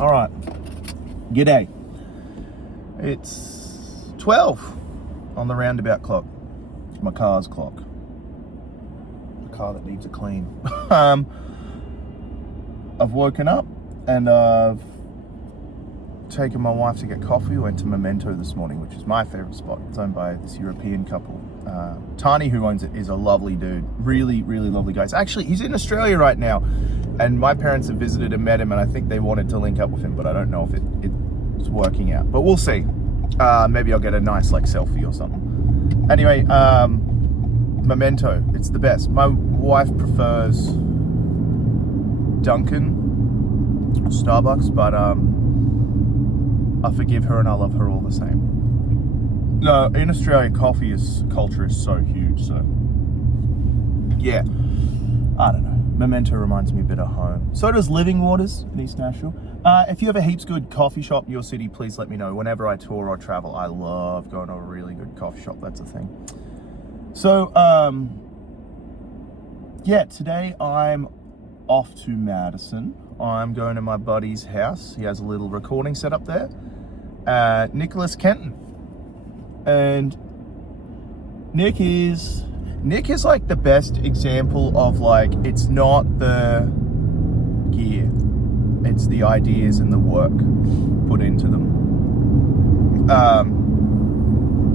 All right. G'day. It's 12 on the roundabout clock. My car's clock. The car that needs a clean. I've woken up and I've taken my wife to get coffee. We went to Memento this morning, which is my favorite spot. It's owned by this European couple. Tani, who owns it, is a lovely dude. Really, really lovely guy. Actually, he's in Australia right now. And my parents have visited and met him, and I think they wanted to link up with him, but I don't know if it's working out. But we'll see. Maybe I'll get a nice selfie or something. Anyway, Memento, it's the best. My wife prefers Dunkin' or Starbucks, but I forgive her and I love her all the same. No, in Australia, coffee culture is so huge, so yeah, I don't know. Memento reminds me a bit of home. So does Living Waters in East Nashville. If you have a heaps good coffee shop in your city, please let me know. Whenever I tour or travel, I love going to a really good coffee shop. That's a thing. So, yeah, today I'm off to Madison. I'm going to my buddy's house. He has a little recording set up there. Nicholas Kenton. And Nick is like the best example of it's not the gear, it's the ideas and the work put into them.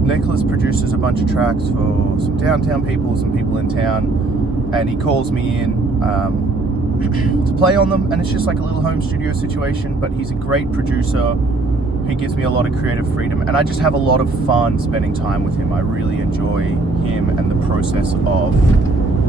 Nicholas produces a bunch of tracks for some downtown people, some people in town, and he calls me in to play on them, and it's just like a little home studio situation, but he's a great producer. He gives me a lot of creative freedom, and I just have a lot of fun spending time with him. I really enjoy him and the process of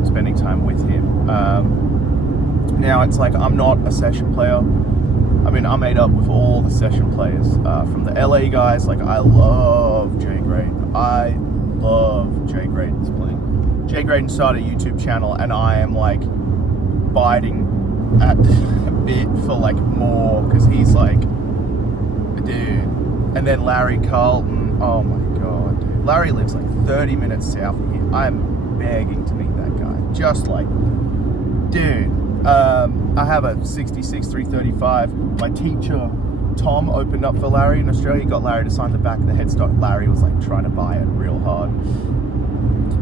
spending time with him. Now it's I'm not a session player. I mean, I'm made up with all the session players from the LA guys. I love Jay Graydon. I love Jay Graydon's playing. Jay Graydon started a YouTube channel, and I am biting at a bit for more, because he's dude. And then Larry Carlton, oh my god, dude. Larry lives 30 minutes south of here. I'm begging to meet that guy. Just dude. I have a 66 335. My teacher Tom opened up for Larry in Australia. He got Larry to sign the back of the headstock. Larry was trying to buy it real hard.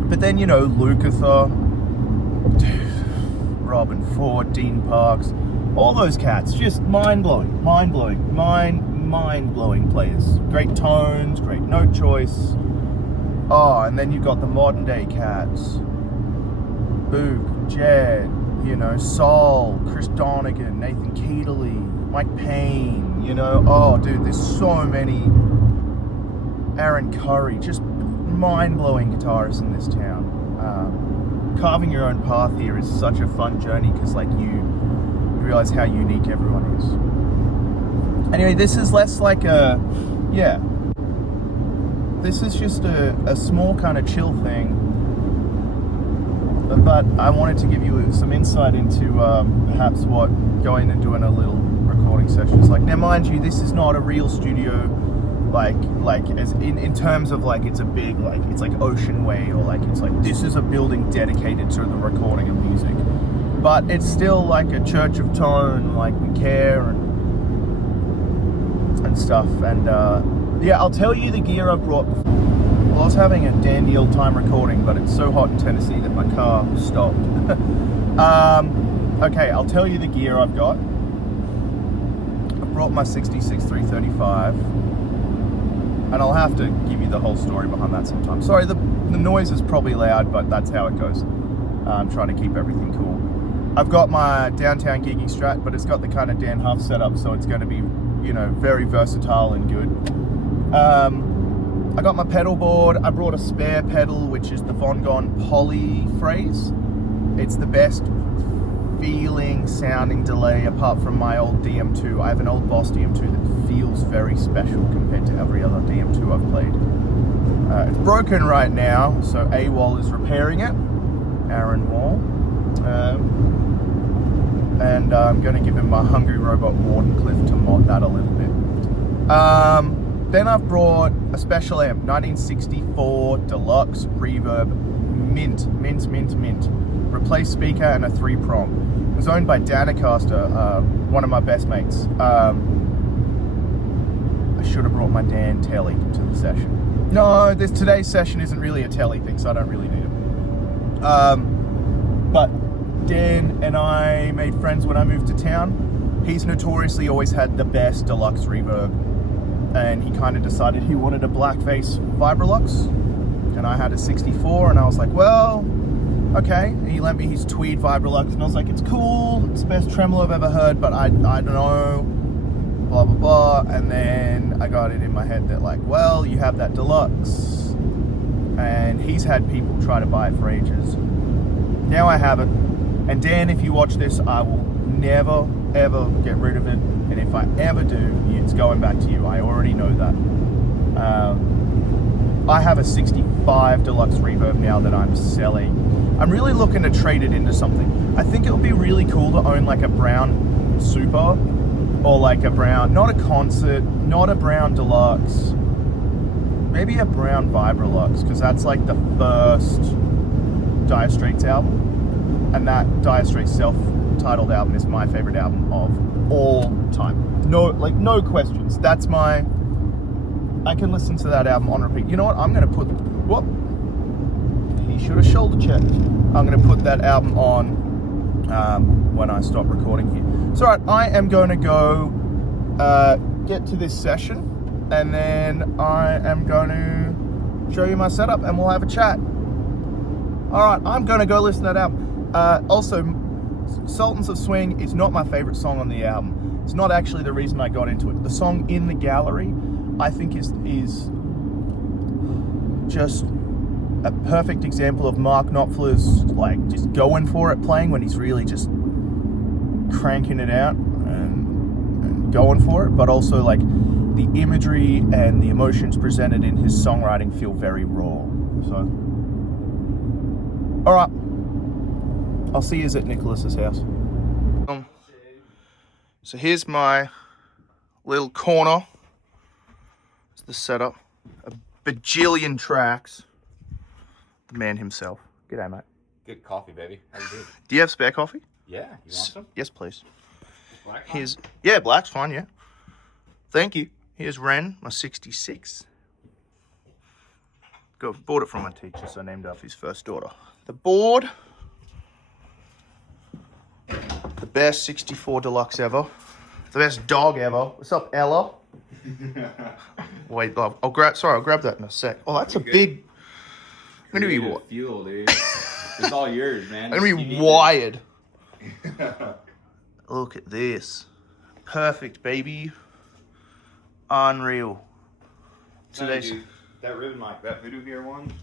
But then Lukather, dude, Robin Ford, Dean Parks, all those cats, just mind-blowing players. Great tones, great note choice. Oh, and then you've got the modern day cats. Boog, Jed, Saul, Chris Donegan, Nathan Keatley, Mike Payne, oh dude, there's so many. Aaron Curry, just mind-blowing guitarists in this town. Carving your own path here is such a fun journey, because you realize how unique everyone is. Anyway, this is less this is just a small kind of chill thing, but I wanted to give you some insight into perhaps what going and doing a little recording session is like. Now, mind you, this is not a real studio, as in terms of it's a big, it's Ocean Way, or it's this is a building dedicated to the recording of music. But it's still a church of tone, we care and stuff. And yeah, I'll tell you the gear I've brought before. Well, I was having a dandy old time recording, but it's so hot in Tennessee that my car stopped. Okay, I'll tell you the gear I've got. I've brought my 66 335, and I'll have to give you the whole story behind that sometime. Sorry, the noise is probably loud, but that's how it goes. I'm trying to keep everything cool. I've got my downtown gigging Strat, but it's got the kind of Dan Huff setup, so it's going to be, very versatile and good. I got my pedal board. I brought a spare pedal, which is the Von Gogh Poly Phrase. It's the best feeling sounding delay apart from my old DM2. I have an old Boss DM2 that feels very special compared to every other DM2 I've played. It's broken right now, so yall is repairing it. Aaron Wall. And I'm going to give him my Hungry Robot Wardenclyffe to mod that a little bit. Then I've brought a special amp, 1964 Deluxe Reverb Mint. Replace speaker and a 3-prong. It was owned by Danacaster, one of my best mates. should have brought my Dan telly to the session. No, today's session isn't really a telly thing, so I don't really need it. But Dan and I made friends when I moved to town. He's notoriously always had the best deluxe reverb, and he kind of decided he wanted a blackface Vibrolux, and I had a 64, and I was like, well, okay. And he lent me his Tweed Vibrolux, and I was like, it's cool, it's the best tremolo I've ever heard, but I don't know, blah, blah, blah. And then I got it in my head that like, well, you have that deluxe, and he's had people try to buy it for ages. Now I have it, and Dan, if you watch this, I will never, ever get rid of it, and if I ever do, it's going back to you. I already know that. I have a 65 deluxe reverb now that I'm selling. I'm really looking to trade it into something. I think it would be really cool to own like a brown super, or like a brown, not a concert, not a brown deluxe, maybe a brown Vibrolux, because that's like the first Dire Straits album, and that Dire Straits self-titled album is my favorite album of all time. No questions. That's I can listen to that album on repeat. You know what? I'm gonna put, he should have shoulder checked. I'm gonna put that album on when I stop recording here. So alright, I am gonna go get to this session, and then I am gonna show you my setup, and we'll have a chat. Alright, I'm gonna go listen to that album. Also, Sultans of Swing is not my favorite song on the album. It's not actually the reason I got into it. The song In the Gallery, I think is just a perfect example of Mark Knopfler's like just going for it playing, when he's really just cranking it out and going for it, but also like the imagery and the emotions presented in his songwriting feel very raw. So, alright, I'll see you at Nicholas's house. So here's my little corner. It's the setup. A bajillion tracks. The man himself. G'day, mate. Good coffee, baby. How you doing? Do you have spare coffee? Yeah. You want some? Yes, please. Black? Yeah, black's fine, yeah. Thank you. Here's Ren, my 66. Bought it from my teacher, so named after his first daughter. The board. The best 64 deluxe ever. The best dog ever. What's up, Ella? Wait, love. I'll grab that in a sec. Oh, that's a big. I'm gonna be fuel, dude. It's all yours, man. I'm gonna be wired. Look at this. Perfect, baby. Unreal. Today's that ribbon mic, that Voodoo Gear one.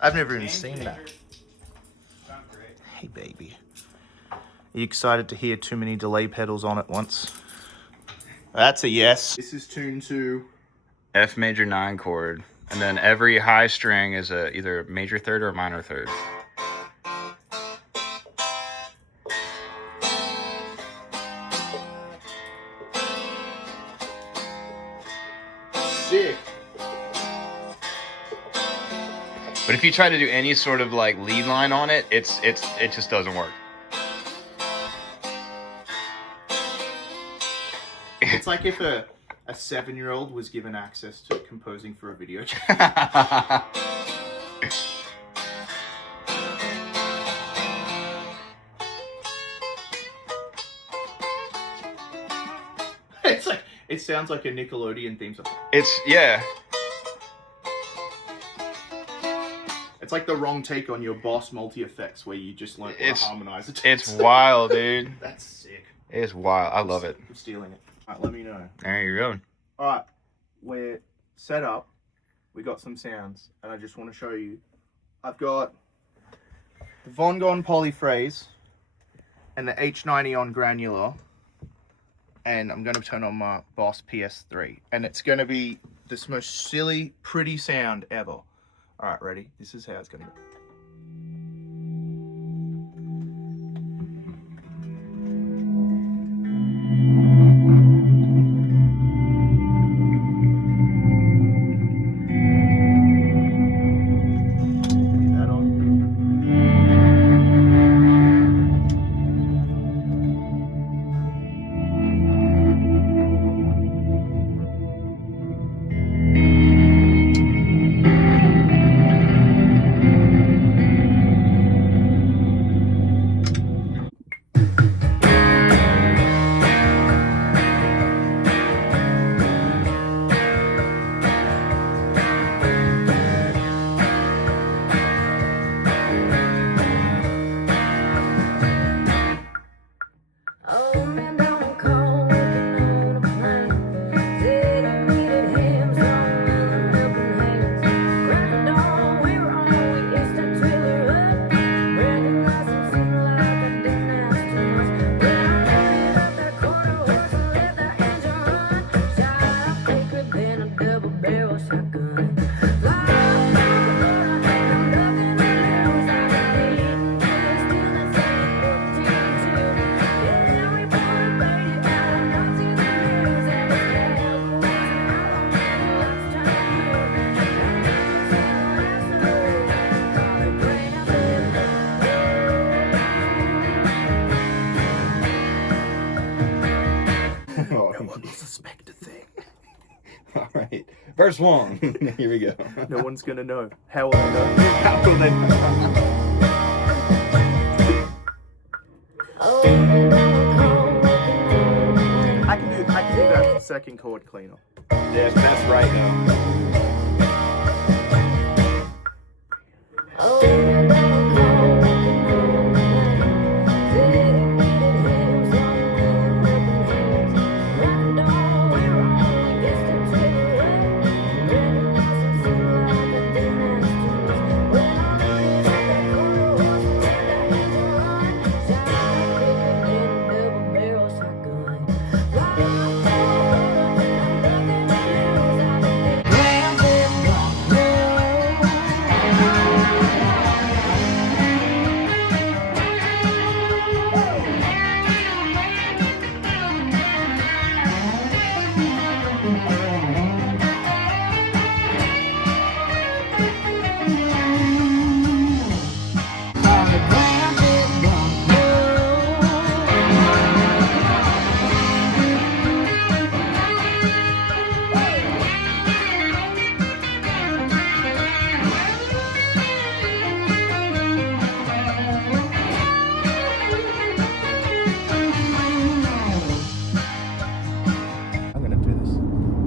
I've never even seen that. Hey, baby. Are you excited to hear too many delay pedals on at once? That's a yes. This is tuned to F major 9 chord, and then every high string is either a major third or a minor third. sick. But if you try to do any sort of like lead line on it, it just doesn't work. It's like if a 7-year-old was given access to composing for a video game. It's like, it sounds like a Nickelodeon theme song. Yeah. It's like the wrong take on your Boss multi-effects where you just like harmonize it. It's wild, dude. That's sick. It's wild. I love it. I'm stealing it. Alright, let me know. There you go. Alright, we're set up. We got some sounds, and I just want to show you. I've got the Von Gogh Polyphrase and the H90 on granular, and I'm going to turn on my Boss PS3, and it's going to be this most silly, pretty sound ever. Alright, ready? This is how it's going to go. No one will suspect a thing. All right. Verse 1. Here we go. No one's gonna know. How will they know? How will they know? I can do that second chord cleaner. Yes, that's right though.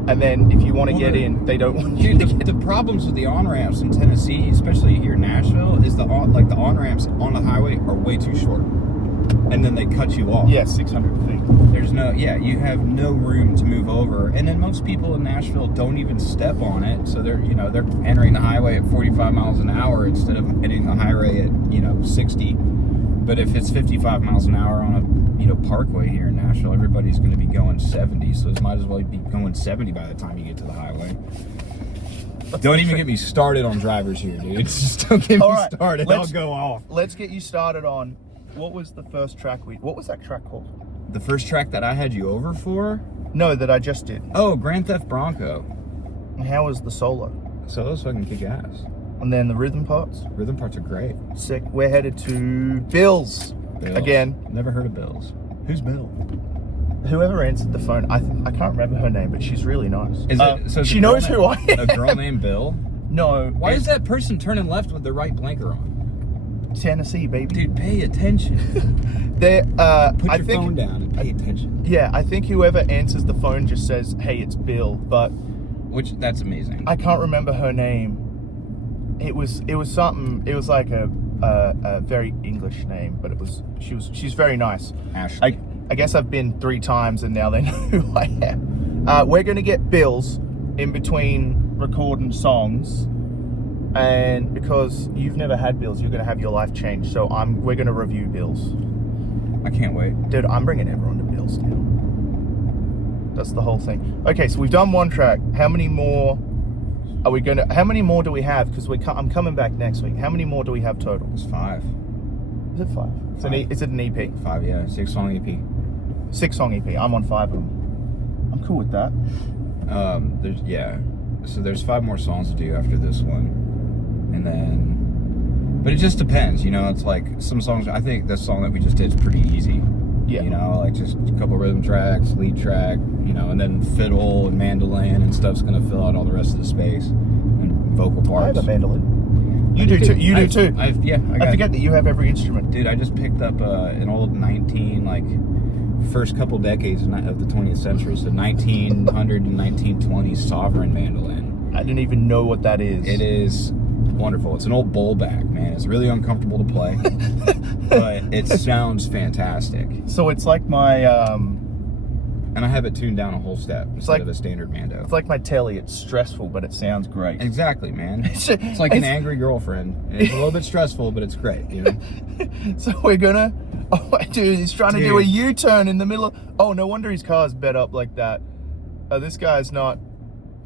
And then if you want to get in, they don't want you to get. The problems with the on-ramps in Tennessee, especially here in Nashville, is the on-ramps on the highway are way too short. And then they cut you off. Yeah, 600 feet. There's no, you have no room to move over. And then most people in Nashville don't even step on it. So they're entering the highway at 45 miles an hour instead of hitting the highway at, 60. But if it's 55 miles an hour on a, parkway here in Nashville, everybody's going to be going 70. So it might as well be going 70 by the time you get to the highway. Don't even get me started on drivers here, dude. Just don't get me started. I'll go off. Let's get you started on, what was the first track what was that track called? The first track that I had you over for? No, that I just did. Oh, Grand Theft Bronco. And how was the solo? Solo's fucking kick ass. And then the rhythm parts? Rhythm parts are great. Sick. We're headed to Bill's. Again. Never heard of Bill's. Who's Bill? Whoever answered the phone, I can't remember her name, but she's really nice. She knows who I am. A girl named Bill? No. Why is that person turning left with the right blinker on? Tennessee, baby. Dude, pay attention. Put your phone down and pay attention. Yeah, I think whoever answers the phone just says, "Hey, it's Bill," but that's amazing. I can't remember her name. It was something. It was like a very English name, but she's very nice. Ashley. I guess I've been 3 times and now they know who I am. We're gonna get Bills in between recording songs, and because you've never had Bills, you're gonna have your life changed. So we're gonna review Bills. I can't wait, dude. I'm bringing everyone to Bills now. That's the whole thing. Okay, so we've done 1 track. How many more are we gonna? How many more do we have? Because I'm coming back next week. How many more do we have total? It's 5. Is it 5? Is it an EP? 5, yeah. 6-song EP. 6-song EP. I'm on 5 of them. I'm cool with that. There's 5 more songs to do after this one, and then, but it just depends. It's like some songs. I think this song that we just did is pretty easy. Yeah. Like just a couple rhythm tracks, lead track, and then fiddle and mandolin and stuff's gonna fill out all the rest of the space, and vocal parts. I have a mandolin. You do too. You do too. I forget that you have every instrument. Dude, I just picked up an old first couple decades of the 20th century, so 1900 and 1920s sovereign mandolin. I didn't even know what that is. It is wonderful. It's an old bowl back, man. It's really uncomfortable to play, but it sounds fantastic. So it's like my and I have it tuned down a whole step instead of a standard mando. It's like my telly. It's stressful, but it sounds great. Exactly, man. It's like an angry girlfriend. It's a little bit stressful, but it's great. So we're gonna. Oh, dude, he's trying to do a U-turn in the middle of. Oh, no wonder his car's bent up like that. This guy's not.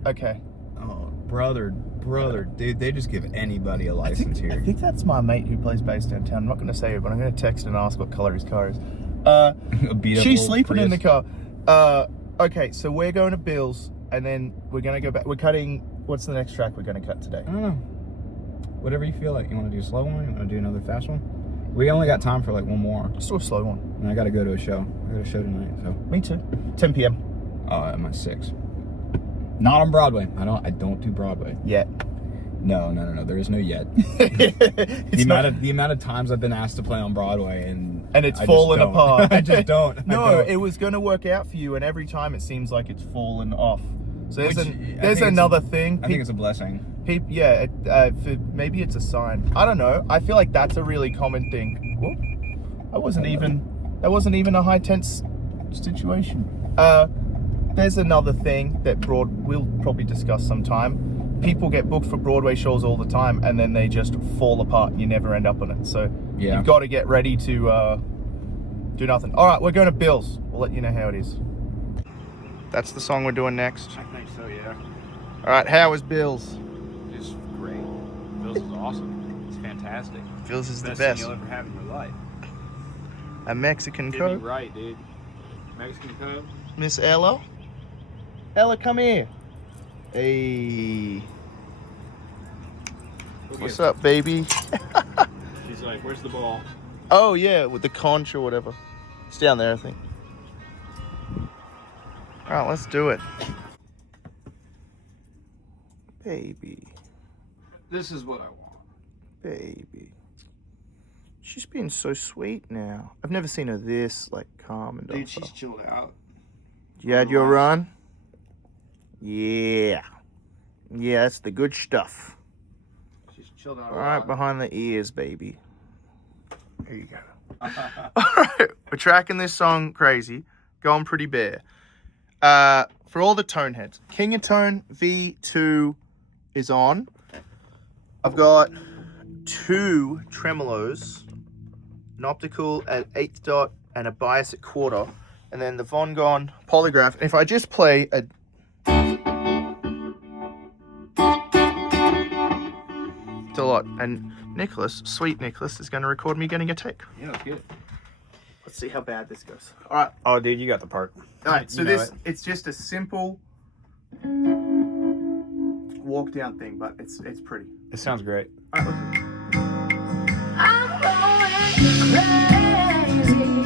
Okay. Oh, brother, dude, they just give anybody a license here. I think that's my mate who plays bass downtown. I'm not going to say it, but I'm going to text and ask what color his car is. She's sleeping in the car. Okay, so we're going to Bill's, and then we're going to go back. We're cutting. What's the next track we're going to cut today? I don't know. Whatever you feel like. You want to do a slow one? You want to do another fast one? We only got time for like one more. Just do a slow one. And I got to go to a show. I got a show tonight, so. Me too. 10 p.m. I'm at 6. Not on Broadway. I don't do Broadway. Yet. No. There is no yet. The amount of times I've been asked to play on Broadway and it's fallen apart. I just don't. No, it was going to work out for you, and every time it seems like it's fallen off. So there's another thing. I think it's a blessing. Maybe it's a sign. I don't know. I feel like that's a really common thing. Whoop. That wasn't even a high tense situation. There's another thing that we'll probably discuss sometime. People get booked for Broadway shows all the time, and then they just fall apart, and you never end up on it. So yeah. You've got to get ready to do nothing. All right, we're going to Bill's. We'll let you know how it is. That's the song we're doing next. I think so, yeah. All right, how is Bill's? It's great. Bill's is awesome. It's fantastic. Bill's is the best. Thing you'll ever have in your life. A Mexican Get Coke. me right, dude. Mexican Coke. Miss Ella? Ella, come here. Hey. What's up, baby? She's like, where's the ball? Oh, yeah, with the conch or whatever. It's down there, I think. All right, let's do it. Baby. This is what I want. Baby. She's being so sweet now. I've never seen her this, like, calm and Dude, she's chilled out. You had your run? Yeah. Yeah, that's the good stuff. She's chilled out. All right, behind the ears, baby. There you go. All right, we're tracking this song crazy. Going pretty bare. For all the tone heads, King of Tone V2 is on. I've got 2 tremolos, an optical at 8th dot and a bias at 1/4, and then the Von Gogh polygraph. And if I just play a lot, and Nicholas, sweet Nicholas, is going to record me getting a take. Yeah, that's good. Let's see how bad this goes. All right. Oh, dude, you got the part. All right, so it's just a simple walk down thing, but it's pretty. It sounds great. All right, let's see. I'm going crazy.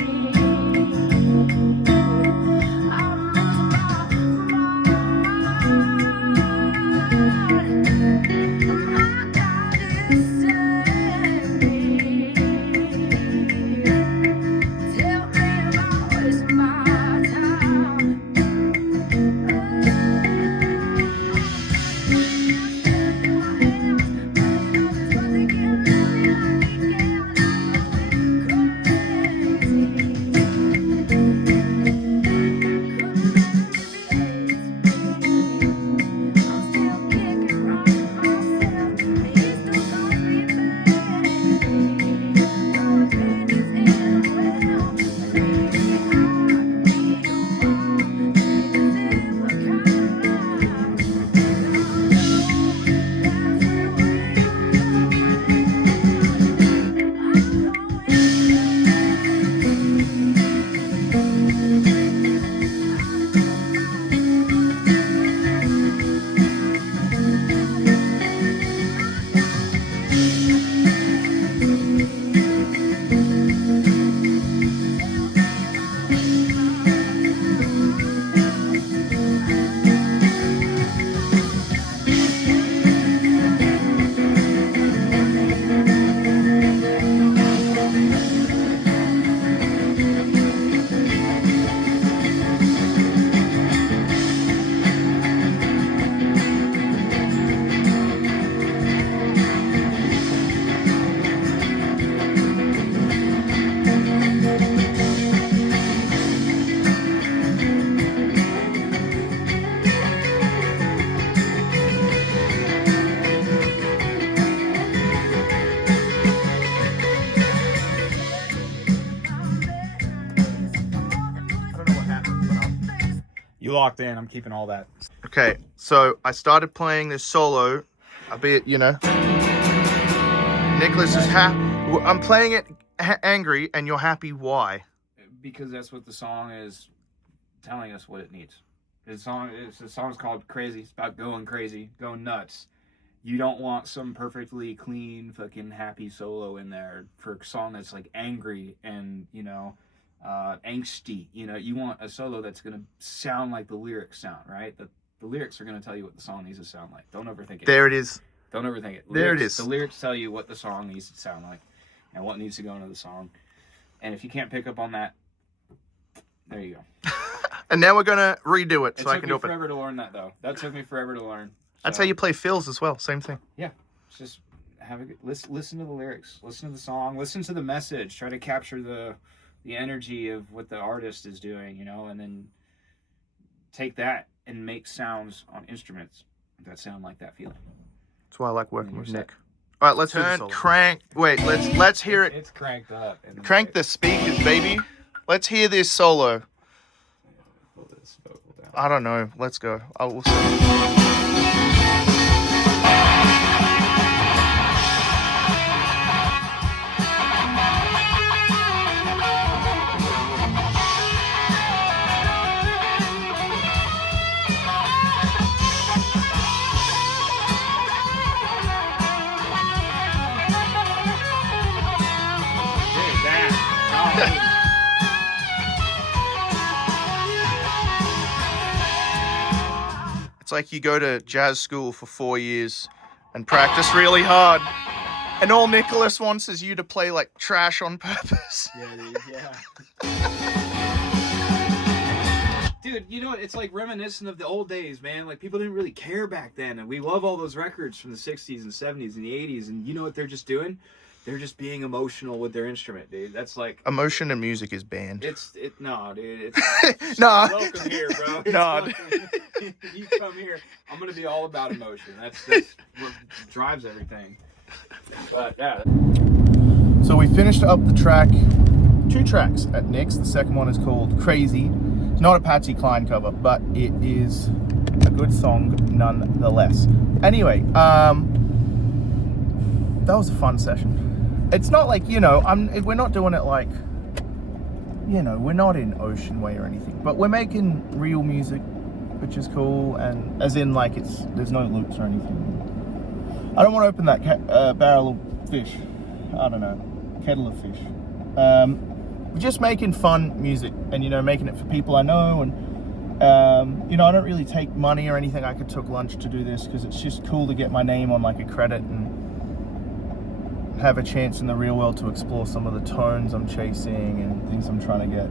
You locked in. I'm keeping all that. Okay, so I started playing this solo, albeit, Nicholas is happy. I'm playing it angry, and you're happy. Why? Because that's what the song is telling us what it needs. The song's called Crazy. It's about going crazy, going nuts. You don't want some perfectly clean, fucking happy solo in there for a song that's like angry and, you know, angsty. You know, you want a solo that's going to sound like the lyrics sound, right? The lyrics are going to tell you what the song needs to sound like. Don't overthink it. There it is. Don't overthink it. There it is. The lyrics tell you what the song needs to sound like and what needs to go into the song. And if you can't pick up on that, there you go. And now we're going to redo it so I It can took do me it. forever to learn that, though. That took me forever to learn. That's So, how you play fills as well. Same thing. yeah. Just have a good, listen to the lyrics. Listen to the song. Listen to the message. Try to capture the energy of what the artist is doing, you know, and then take that and make sounds on instruments that sound like that feeling. That's why I like working You're with set. Nick. All right, let's Turn crank. Wait, let's hear it. It's cranked up. And Crank the speakers, baby. Let's hear this solo. Hold this vocal down. I don't know. Let's go. I will see. Dude, that. It's like you go to jazz school for 4 years and practice really hard. And all Nicholas wants is you to play like trash on purpose. Yeah, dude, yeah. Dude, you know what? It's like reminiscent of the old days, man. Like, people didn't really care back then. And we love all those records from the 60s and 70s and the 80s. And you know what they're just doing? They're just being emotional with their instrument, dude. That's like... Emotion and music is banned. No, dude. It's, Nah. welcome here, bro. It's Nah, fucking- you come here, I'm going to be all about emotion. That's what drives everything. But, yeah. So we finished up the track, 2 tracks at Nick's. The second one is called Crazy. It's not a Patsy Cline cover, but it is a good song nonetheless. Anyway, that was a fun session. It's not like, you know, we're not doing it like, you know, we're not in Ocean Way or anything, but we're making real music, which is cool, and as in like there's no loops or anything. I don't want to open that barrel of fish. I don't know, kettle of fish. We're just making fun music, and you know, making it for people I know, and you know, I don't really take money or anything. I could took lunch to do this because it's just cool to get my name on like a credit and have a chance in the real world to explore some of the tones I'm chasing and things I'm trying to get.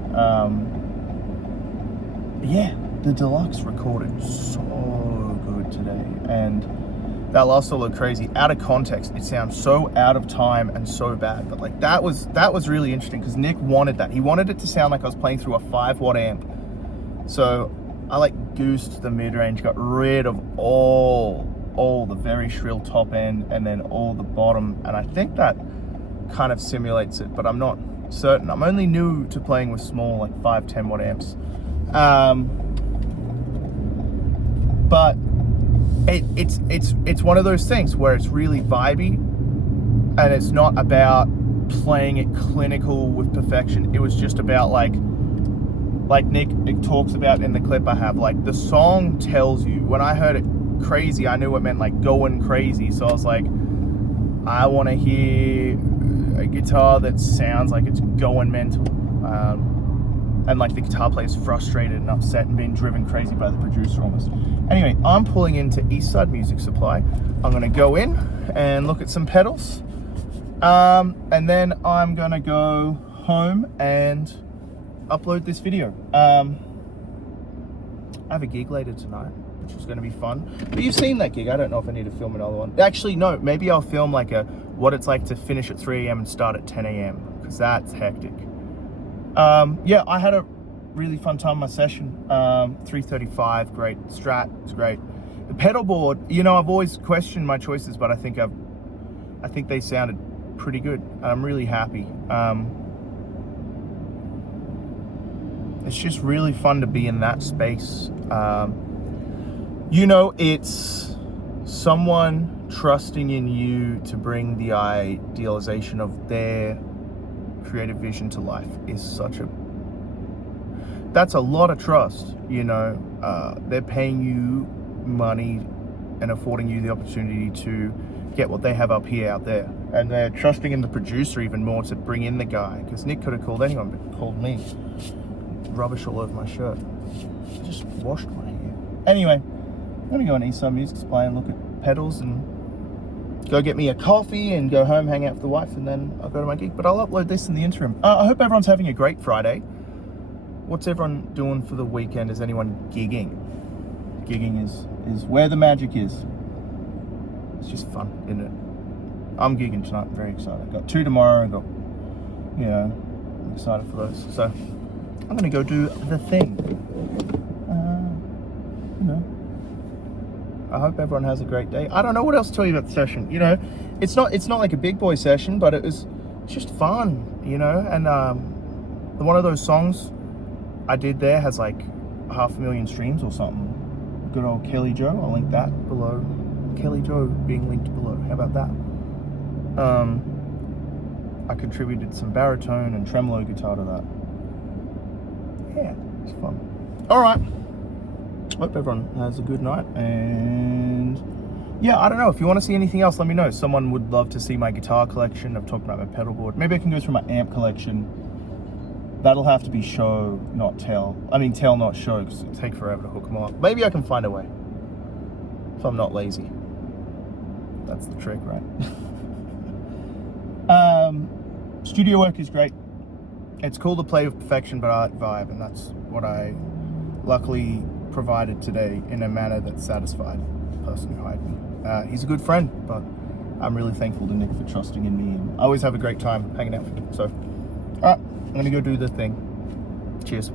Yeah, the deluxe recorded so good today, and that last solo, Crazy, out of context, it sounds so out of time and so bad, but like that was really interesting because Nick wanted that. He wanted it to sound like I was playing through a 5-watt amp. So I like goosed the mid-range, got rid of all the very shrill top end and then all the bottom, and I think that kind of simulates it, but I'm not certain. I'm only new to playing with small like 5-10 watt amps, but it's one of those things where it's really vibey and it's not about playing it clinical with perfection. It was just about like Nick talks about in the clip I have, like the song tells you. When I heard it Crazy, I knew it meant like going crazy, so I was like, I want to hear a guitar that sounds like it's going mental, and like the guitar player is frustrated and upset and being driven crazy by the producer almost. Anyway, I'm pulling into Eastside Music Supply. I'm gonna go in and look at some pedals, and then I'm gonna go home and upload this video. I have a gig later tonight, which is going to be fun. But you've seen that gig. I don't know if I need to film another one. Actually, no. Maybe I'll film like what it's like to finish at 3 a.m. and start at 10 a.m. because that's hectic. Yeah, I had a really fun time in my session. 335, great. Strat, it's great. The pedal board, you know, I've always questioned my choices, but I think they sounded pretty good. I'm really happy. It's just really fun to be in that space. You know, it's someone trusting in you to bring the idealization of their creative vision to life is that's a lot of trust, you know. They're paying you money and affording you the opportunity to get what they have up here out there. And they're trusting in the producer even more to bring in the guy, because Nick could have called anyone, but called me. Rubbish all over my shirt. Just washed my hair. Anyway, let me go and eat some music's playing, look at pedals, and go get me a coffee and go home, hang out with the wife, and then I'll go to my gig. But I'll upload this in the interim. I hope everyone's having a great Friday. What's everyone doing for the weekend? Is anyone gigging? Gigging is where the magic is. It's just fun, isn't it? I'm gigging tonight. I'm very excited. I've got 2 tomorrow. I've got, I'm excited for those. So I'm going to go do the thing. I hope everyone has a great day. I don't know what else to tell you about the session. It's not like a big boy session, but it's just fun, and one of those songs I did there has like 500,000 streams or something. Good old Kelly Joe. I'll link that below. Kelly Joe being linked below. How about that? I contributed some baritone and tremolo guitar to that. Yeah, it's fun. All right. Hope everyone has a good night. And yeah, I don't know. If you want to see anything else, let me know. Someone would love to see my guitar collection. I've talked about my pedal board. Maybe I can go through my amp collection. That'll have to be show, not tell. I mean, tell, not show, because it'll take forever to hook them up. Maybe I can find a way. If I'm not lazy. That's the trick, right? Studio work is great. It's cool to play with perfection, but I like vibe, and that's what I luckily provided today in a manner that satisfied the person who hired me. He's a good friend, but I'm really thankful to Nick for trusting in me, and I always have a great time hanging out with him. So, all right, I'm gonna go do the thing. Cheers.